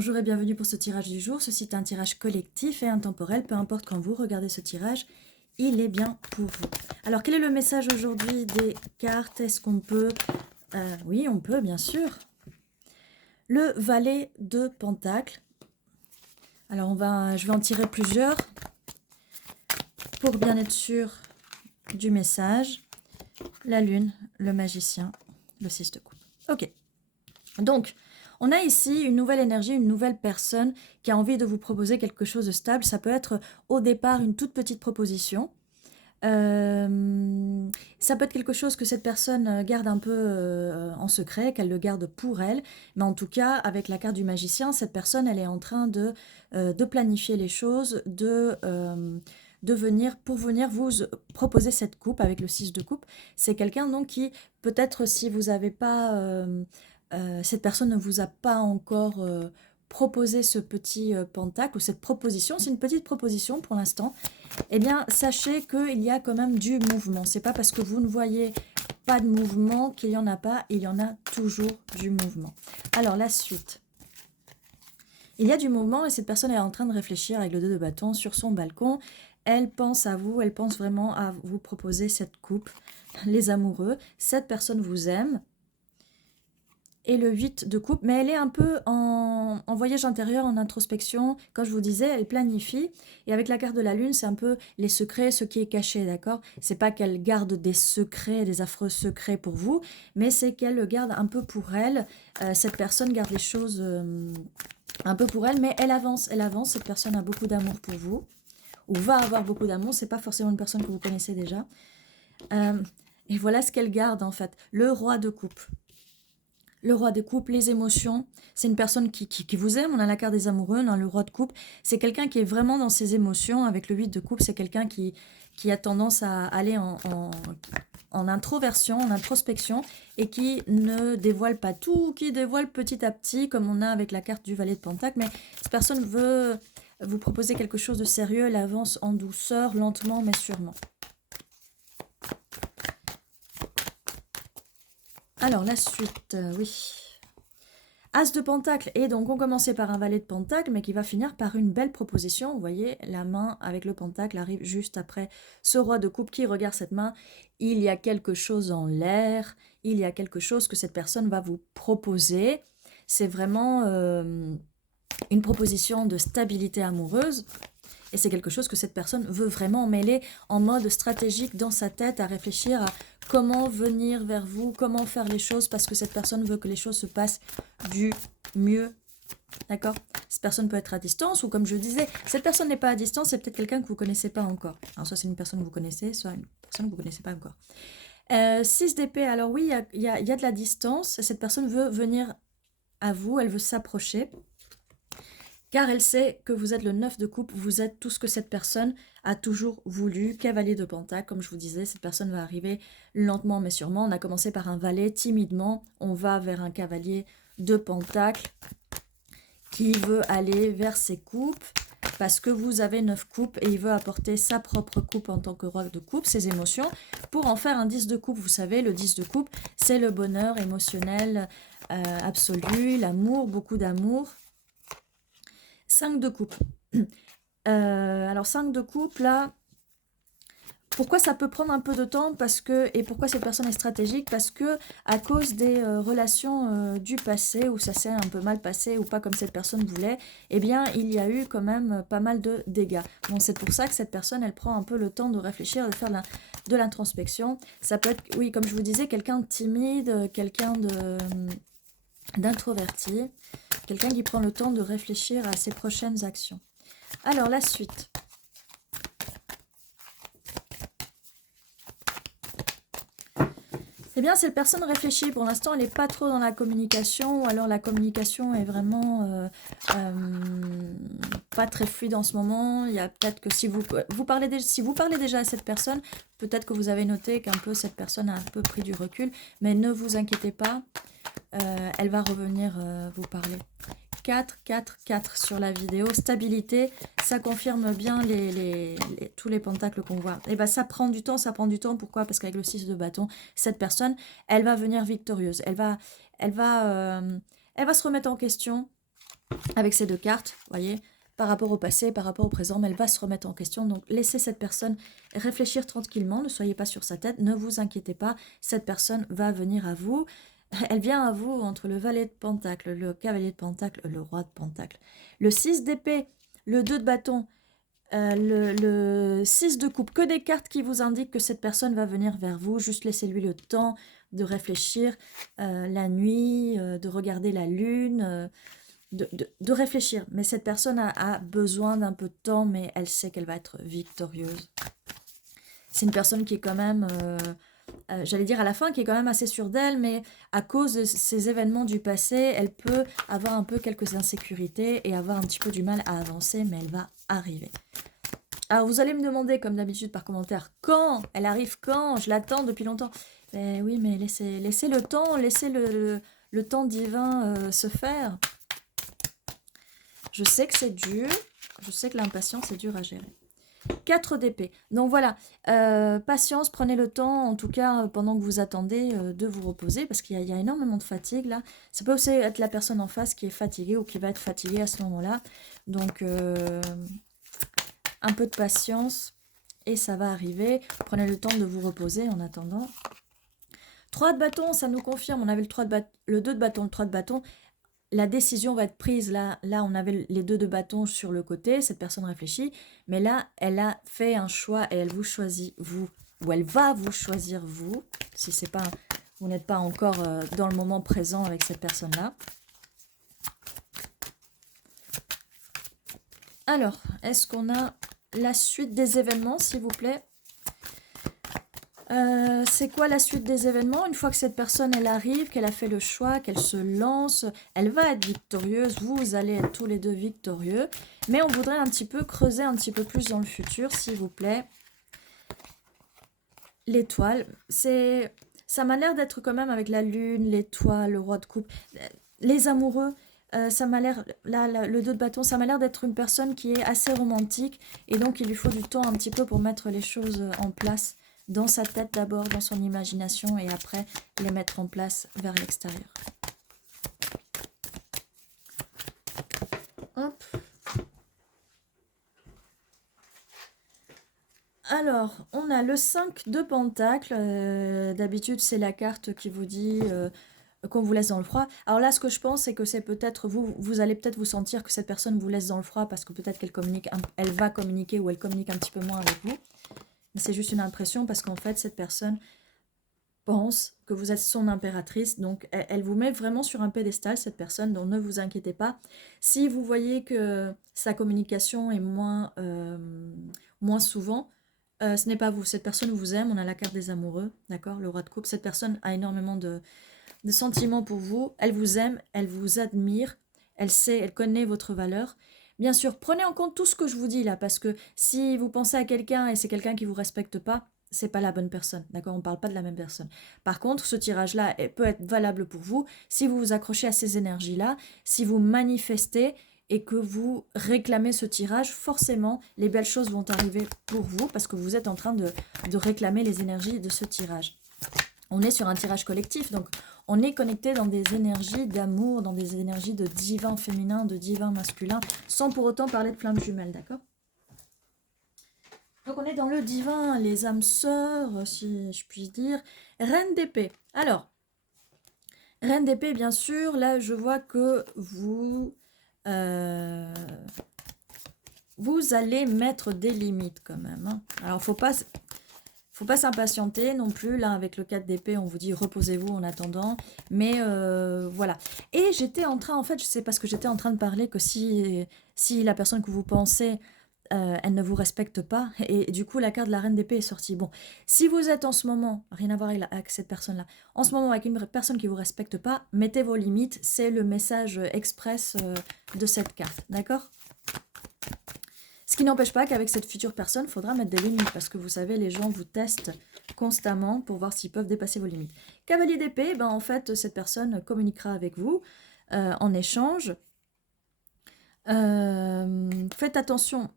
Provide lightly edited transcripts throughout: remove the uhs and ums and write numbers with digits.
Bonjour et bienvenue pour ce tirage du jour. Ceci est un tirage collectif et intemporel. Peu importe quand vous regardez ce tirage, il est bien pour vous. Alors, quel est le message aujourd'hui des cartes? Est-ce qu'on peut... oui, on peut, bien sûr. Le valet de Pentacle. Alors, je vais en tirer plusieurs pour bien être sûr du message. La lune, le magicien, le 6 de coupe. Ok. Donc, on a ici une nouvelle énergie, une nouvelle personne qui a envie de vous proposer quelque chose de stable. Ça peut être au départ une toute petite proposition. Ça peut être quelque chose que cette personne garde un peu en secret, qu'elle le garde pour elle. Mais en tout cas, avec la carte du magicien, cette personne, elle est en train de planifier les choses, pour venir vous proposer cette coupe avec le 6 de coupe. C'est quelqu'un donc qui, peut-être si vous n'avez pas... cette personne ne vous a pas encore proposé ce petit pentacle ou cette proposition. C'est une petite proposition pour l'instant. Eh bien, sachez qu'il y a quand même du mouvement. C'est pas parce que vous ne voyez pas de mouvement qu'il n'y en a pas. Il y en a toujours du mouvement. Alors, la suite. Il y a du mouvement et cette personne est en train de réfléchir avec le 2 de bâton sur son balcon. Elle pense à vous, elle pense vraiment à vous proposer cette coupe. Les amoureux, cette personne vous aime. Et le 8 de coupe, mais elle est un peu en voyage intérieur, en introspection. Comme je vous disais, elle planifie. Et avec la carte de la lune, c'est un peu les secrets, ce qui est caché, d'accord? C'est pas qu'elle garde des secrets, des affreux secrets pour vous, mais c'est qu'elle le garde un peu pour elle. Cette personne garde les choses un peu pour elle, mais elle avance, elle avance. Cette personne a beaucoup d'amour pour vous, ou va avoir beaucoup d'amour. C'est pas forcément une personne que vous connaissez déjà. Et voilà ce qu'elle garde, en fait. Le roi de coupe. Le roi de coupe, les émotions, c'est une personne qui vous aime, on a la carte des amoureux, on a le roi de coupe, c'est quelqu'un qui est vraiment dans ses émotions, avec le 8 de coupe, c'est quelqu'un qui a tendance à aller en introversion, en introspection, et qui ne dévoile pas tout, qui dévoile petit à petit, comme on a avec la carte du valet de Pentacle, mais cette personne veut vous proposer quelque chose de sérieux, elle avance en douceur, lentement, mais sûrement. Alors, la suite, oui. As de Pentacle, et donc on commençait par un valet de Pentacle, mais qui va finir par une belle proposition. Vous voyez, la main avec le Pentacle arrive juste après ce roi de coupe qui regarde cette main. Il y a quelque chose en l'air, il y a quelque chose que cette personne va vous proposer. C'est vraiment une proposition de stabilité amoureuse. Et c'est quelque chose que cette personne veut vraiment mêler en mode stratégique dans sa tête, à réfléchir à comment venir vers vous, comment faire les choses, parce que cette personne veut que les choses se passent du mieux. D'accord? Cette personne peut être à distance, ou comme je disais, cette personne n'est pas à distance, c'est peut-être quelqu'un que vous ne connaissez pas encore. Alors soit c'est une personne que vous connaissez, soit une personne que vous ne connaissez pas encore. 6 d'épée, alors oui, il y a de la distance, cette personne veut venir à vous, elle veut s'approcher. Car elle sait que vous êtes le 9 de coupe, vous êtes tout ce que cette personne a toujours voulu. Cavalier de Pentacle, comme je vous disais, cette personne va arriver lentement mais sûrement. On a commencé par un valet, timidement, on va vers un cavalier de Pentacle qui veut aller vers ses coupes parce que vous avez 9 coupes et il veut apporter sa propre coupe en tant que roi de coupe, ses émotions, pour en faire un 10 de coupe. Vous savez, le 10 de coupe, c'est le bonheur émotionnel absolu, l'amour, beaucoup d'amour. 5 de coupe. Alors 5 de coupe, là, pourquoi ça peut prendre un peu de temps et pourquoi cette personne est stratégique? Parce que à cause des relations du passé, où ça s'est un peu mal passé ou pas comme cette personne voulait, eh bien il y a eu quand même pas mal de dégâts. Donc c'est pour ça que cette personne, elle prend un peu le temps de réfléchir, de faire de l'introspection. Ça peut être, oui, comme je vous disais, quelqu'un de timide, quelqu'un d'introverti, quelqu'un qui prend le temps de réfléchir à ses prochaines actions. Alors, la suite. Eh bien, cette personne réfléchit. Pour l'instant, elle n'est pas trop dans la communication, ou alors la communication est vraiment pas très fluide en ce moment. Il y a peut-être que si vous parlez déjà à cette personne, peut-être que vous avez noté qu'un peu cette personne a un peu pris du recul, mais ne vous inquiétez pas, elle va revenir vous parler. 4, 4, 4 sur la vidéo. Stabilité, ça confirme bien tous les pentacles qu'on voit. Et bien, ça prend du temps, Pourquoi? Parce qu'avec le 6 de bâton, cette personne, elle va venir victorieuse. Elle va se remettre en question. avec ces deux cartes, vous voyez, par rapport au passé, par rapport au présent, mais elle va se remettre en question. Donc, laissez cette personne réfléchir tranquillement, ne soyez pas sur sa tête, ne vous inquiétez pas, cette personne va venir à vous. Elle vient à vous entre le valet de pentacle, le cavalier de pentacle, le roi de pentacle. Le 6 d'épée, le 2 de bâton, le 6 de coupe, que des cartes qui vous indiquent que cette personne va venir vers vous. Juste laissez-lui le temps de réfléchir la nuit, de regarder la lune, de réfléchir. Mais cette personne a besoin d'un peu de temps, mais elle sait qu'elle va être victorieuse. C'est une personne qui est quand même, j'allais dire à la fin, qui est quand même assez sûre d'elle, mais à cause de ces événements du passé, elle peut avoir un peu quelques insécurités et avoir un petit peu du mal à avancer, mais elle va arriver. Alors vous allez me demander, comme d'habitude par commentaire, quand elle arrive, quand je l'attends depuis longtemps. Mais oui, mais laissez le temps, laissez le temps divin se faire. Je sais que c'est dur, je sais que l'impatience est dure à gérer. 4 d'épée. Donc voilà, patience, prenez le temps, en tout cas pendant que vous attendez, de vous reposer, parce qu'il y a énormément de fatigue là. Ça peut aussi être la personne en face qui est fatiguée ou qui va être fatiguée à ce moment-là. Donc un peu de patience et ça va arriver. Prenez le temps de vous reposer en attendant. 3 de bâton, ça nous confirme, on avait le 2 de bâton, le 3 de bâton. La décision va être prise, là on avait les 2 de bâton sur le côté, cette personne réfléchit, mais là elle a fait un choix et elle vous choisit vous, ou elle va vous choisir vous, si c'est pas, vous n'êtes pas encore dans le moment présent avec cette personne-là. Alors, est-ce qu'on a la suite des événements, s'il vous plaît? C'est quoi la suite des événements? Une fois que cette personne elle arrive, qu'elle a fait le choix, qu'elle se lance, elle va être victorieuse, vous allez être tous les deux victorieux, mais on voudrait un petit peu creuser un petit peu plus dans le futur, s'il vous plaît. L'étoile, ça m'a l'air d'être quand même avec la lune, l'étoile, le roi de coupe, les amoureux. Ça m'a l'air, là, le 2 de bâton, ça m'a l'air d'être une personne qui est assez romantique et donc il lui faut du temps un petit peu pour mettre les choses en place dans sa tête d'abord, dans son imagination et après les mettre en place vers l'extérieur. Hop. Alors, on a le 5 de pentacle. D'habitude, c'est la carte qui vous dit qu'on vous laisse dans le froid. Alors là, ce que je pense, c'est que c'est peut-être vous allez peut-être vous sentir que cette personne vous laisse dans le froid parce que peut-être qu'elle communique, elle va communiquer ou elle communique un petit peu moins avec vous. Mais c'est juste une impression parce qu'en fait, cette personne pense que vous êtes son impératrice. Donc, elle vous met vraiment sur un pédestal, cette personne, donc ne vous inquiétez pas. Si vous voyez que sa communication est moins souvent, ce n'est pas vous. Cette personne vous aime, on a la carte des amoureux, d'accord? Le roi de coupe. Cette personne a énormément de sentiments pour vous. Elle vous aime, elle vous admire, elle sait, elle connaît votre valeur. Bien sûr, prenez en compte tout ce que je vous dis là, parce que si vous pensez à quelqu'un et c'est quelqu'un qui ne vous respecte pas, c'est pas la bonne personne, d'accord? On ne parle pas de la même personne. Par contre, ce tirage-là peut être valable pour vous si vous vous accrochez à ces énergies-là, si vous manifestez et que vous réclamez ce tirage, forcément, les belles choses vont arriver pour vous parce que vous êtes en train de réclamer les énergies de ce tirage. On est sur un tirage collectif, donc on est connecté dans des énergies d'amour, dans des énergies de divin féminin, de divin masculin, sans pour autant parler de flammes jumelles, d'accord? Donc on est dans le divin, les âmes sœurs, si je puis dire. Reine d'épée. Alors, reine d'épée, bien sûr, là je vois que vous allez mettre des limites quand même. Hein. Alors, faut pas s'impatienter non plus. Là, avec le 4 d'épée, on vous dit reposez-vous en attendant. Mais voilà. Et j'étais en train, en fait, c'est parce que j'étais en train de parler que si la personne que vous pensez, elle ne vous respecte pas, et du coup, la carte de la reine d'épée est sortie. Bon, si vous êtes en ce moment, rien à voir avec cette personne-là, en ce moment avec une personne qui ne vous respecte pas, mettez vos limites. C'est le message express de cette carte. D'accord ? Ce qui n'empêche pas qu'avec cette future personne, il faudra mettre des limites parce que vous savez, les gens vous testent constamment pour voir s'ils peuvent dépasser vos limites. Cavalier d'épée, ben en fait, cette personne communiquera avec vous en échange. Faites attention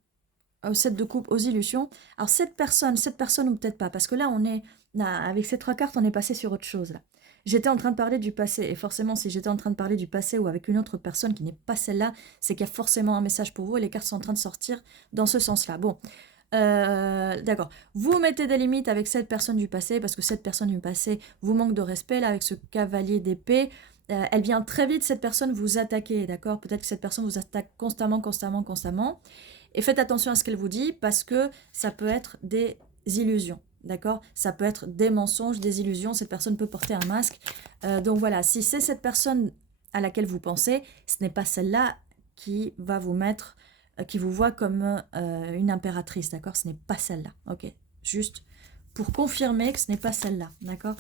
au 7 de coupe, aux illusions. Alors cette personne ou peut-être pas, parce que là, avec ces 3 cartes, on est passé sur autre chose. Là. J'étais en train de parler du passé, et forcément, si j'étais en train de parler du passé ou avec une autre personne qui n'est pas celle-là, c'est qu'il y a forcément un message pour vous, et les cartes sont en train de sortir dans ce sens-là. Bon, d'accord. Vous mettez des limites avec cette personne du passé, parce que cette personne du passé vous manque de respect, là, avec ce cavalier d'épée. Elle vient très vite, cette personne, vous attaquer, d'accord? Peut-être que cette personne vous attaque constamment, constamment, constamment. Et faites attention à ce qu'elle vous dit, parce que ça peut être des illusions. D'accord? Ça peut être des mensonges, des illusions. Cette personne peut porter un masque. Donc voilà, si c'est cette personne à laquelle vous pensez, ce n'est pas celle-là qui va vous mettre, qui vous voit comme une impératrice. D'accord? Ce n'est pas celle-là. Ok? Juste pour confirmer que ce n'est pas celle-là. D'accord?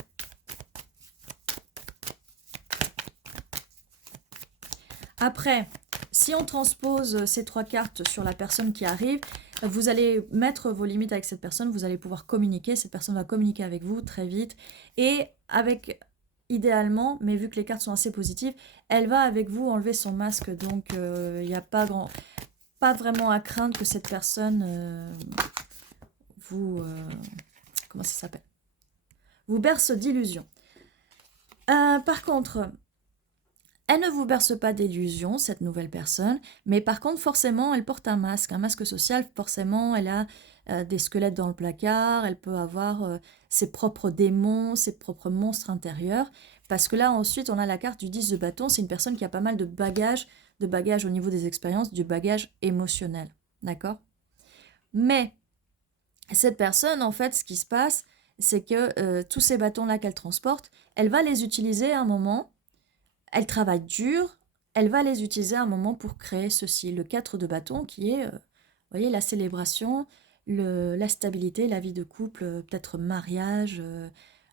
Après, si on transpose ces 3 cartes sur la personne qui arrive, vous allez mettre vos limites avec cette personne, vous allez pouvoir communiquer, cette personne va communiquer avec vous très vite, et avec, idéalement, mais vu que les cartes sont assez positives, elle va avec vous enlever son masque, donc il n'y a pas vraiment à craindre que cette personne vous... comment ça s'appelle? Vous berce d'illusions. Par contre... Elle ne vous berce pas d'illusions, cette nouvelle personne, mais par contre, forcément, elle porte un masque social. Forcément, elle a des squelettes dans le placard, elle peut avoir ses propres démons, ses propres monstres intérieurs. Parce que là, ensuite, on a la carte du 10 de bâton. C'est une personne qui a pas mal de bagages au niveau des expériences, du bagage émotionnel. D'accord? Mais cette personne, en fait, ce qui se passe, c'est que tous ces bâtons-là qu'elle transporte, elle va les utiliser à un moment. Elle travaille dur, elle va les utiliser à un moment pour créer ceci. Le 4 de bâton qui est, vous voyez, la célébration, la stabilité, la vie de couple, peut-être mariage,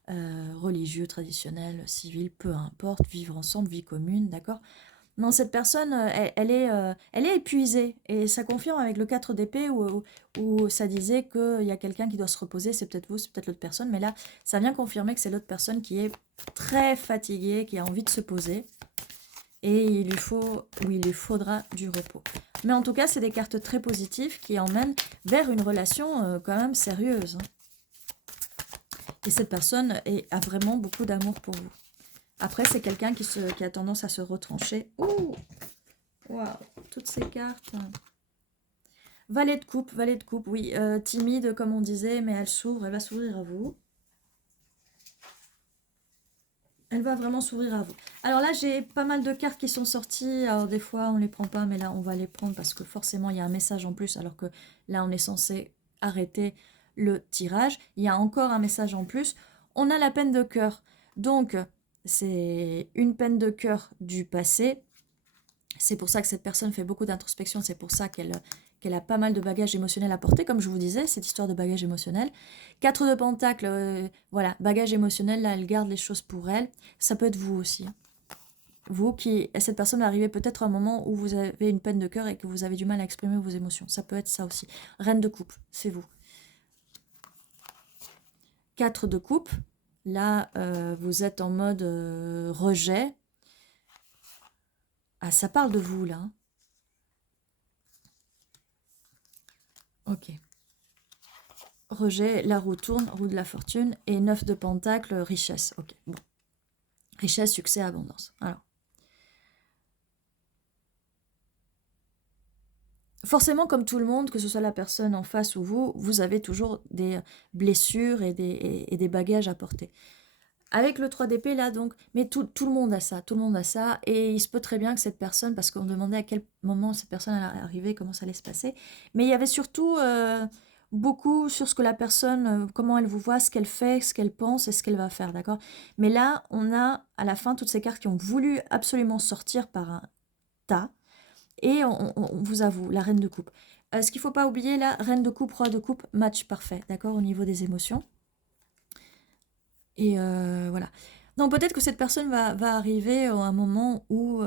religieux, traditionnel, civil, peu importe, vivre ensemble, vie commune, d'accord? Non, cette personne, elle est épuisée. Et ça confirme avec le 4 d'épée où ça disait qu'il y a quelqu'un qui doit se reposer. C'est peut-être vous, c'est peut-être l'autre personne. Mais là, ça vient confirmer que c'est l'autre personne qui est très fatiguée, qui a envie de se poser. Et il lui faudra du repos. Mais en tout cas, c'est des cartes très positives qui emmènent vers une relation quand même sérieuse. Et cette personne a vraiment beaucoup d'amour pour vous. Après, c'est quelqu'un qui a tendance à se retrancher. Ouh! Waouh! Toutes ces cartes. Valet de coupe, oui. Timide, comme on disait, mais elle va s'ouvrir à vous. Elle va vraiment s'ouvrir à vous. Alors là, j'ai pas mal de cartes qui sont sorties. Alors des fois, on les prend pas, mais là, on va les prendre parce que forcément, il y a un message en plus, alors que là, on est censé arrêter le tirage. Il y a encore un message en plus. On a la peine de cœur. Donc, c'est une peine de cœur du passé. C'est pour ça que cette personne fait beaucoup d'introspection. C'est pour ça qu'elle a pas mal de bagages émotionnels à porter, comme je vous disais, cette histoire de bagages émotionnels. 4 de pentacle, voilà, bagages émotionnels, là, elle garde les choses pour elle. Ça peut être vous aussi. Vous cette personne va arriver peut-être à un moment où vous avez une peine de cœur et que vous avez du mal à exprimer vos émotions. Ça peut être ça aussi. Reine de coupe, c'est vous. 4 de coupe, là, vous êtes en mode rejet. Ah, ça parle de vous, là. Ok. Rejet, la roue tourne, roue de la fortune, et 9 de pentacle, richesse. Ok, bon. Richesse, succès, abondance. Alors. Forcément, comme tout le monde, que ce soit la personne en face ou vous, vous avez toujours des blessures et des bagages à porter. Avec le 3 d'épée, là, donc, mais tout le monde a ça, et il se peut très bien que cette personne, parce qu'on demandait à quel moment cette personne allait arriver, comment ça allait se passer, mais il y avait surtout beaucoup sur ce que la personne, comment elle vous voit, ce qu'elle fait, ce qu'elle pense et ce qu'elle va faire, d'accord? Mais là, on a à la fin toutes ces cartes qui ont voulu absolument sortir par un tas, et on vous avoue, la reine de coupe. Ce qu'il ne faut pas oublier, là, reine de coupe, roi de coupe, match parfait, d'accord, au niveau des émotions. Et voilà. Donc peut-être que cette personne va arriver à un moment où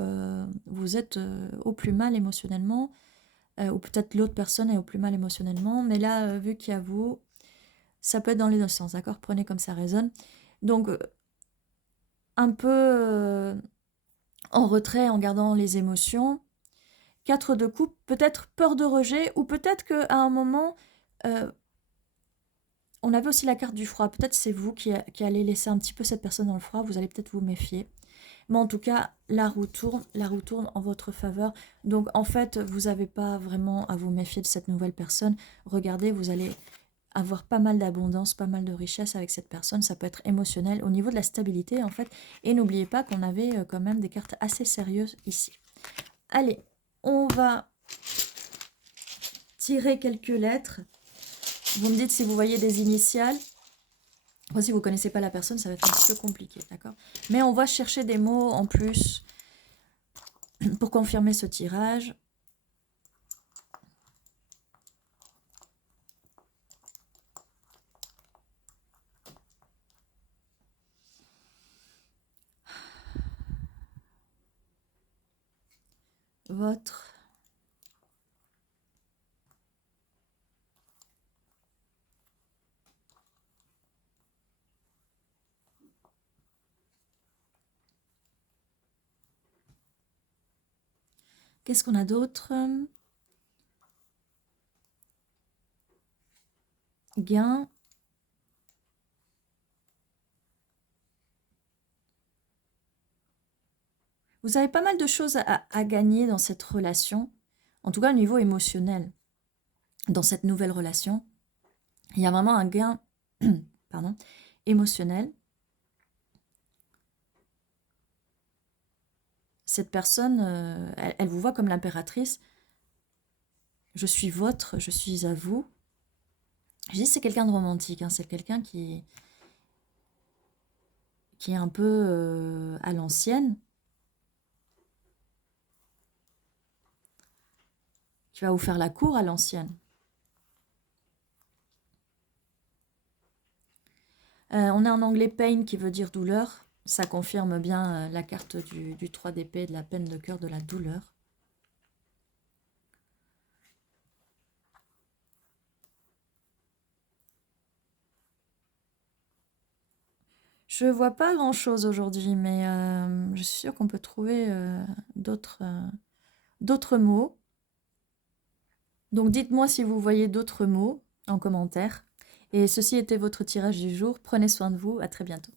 vous êtes au plus mal émotionnellement, ou peut-être l'autre personne est au plus mal émotionnellement, mais là, vu qu'il y a vous, ça peut être dans les deux sens, d'accord? Prenez comme ça résonne. Donc, un peu en retrait, en gardant les émotions. 4 de coupe, peut-être peur de rejet, ou peut-être qu'à un moment, On avait aussi la carte du froid. Peut-être c'est vous qui allez laisser un petit peu cette personne dans le froid. Vous allez peut-être vous méfier. Mais en tout cas, la roue tourne en votre faveur. Donc en fait, vous n'avez pas vraiment à vous méfier de cette nouvelle personne. Regardez, vous allez avoir pas mal d'abondance, pas mal de richesse avec cette personne. Ça peut être émotionnel au niveau de la stabilité en fait. Et n'oubliez pas qu'on avait quand même des cartes assez sérieuses ici. Allez, on va tirer quelques lettres. Vous me dites si vous voyez des initiales. Moi, si vous ne connaissez pas la personne, ça va être un petit peu compliqué, d'accord? Mais on va chercher des mots en plus pour confirmer ce tirage. Votre... Qu'est-ce qu'on a d'autre? Gain. Vous avez pas mal de choses à gagner dans cette relation, en tout cas au niveau émotionnel. Dans cette nouvelle relation, il y a vraiment un gain pardon, émotionnel. Cette personne, elle vous voit comme l'impératrice. Je suis votre, je suis à vous. Je dis c'est quelqu'un de romantique, hein, c'est quelqu'un qui est un peu à l'ancienne, qui va vous faire la cour à l'ancienne. On a en anglais pain qui veut dire douleur. Ça confirme bien la carte du 3 d'épée, de la peine de cœur, de la douleur. Je vois pas grand-chose aujourd'hui, mais je suis sûre qu'on peut trouver d'autres mots. Donc dites-moi si vous voyez d'autres mots en commentaire. Et ceci était votre tirage du jour. Prenez soin de vous. À très bientôt.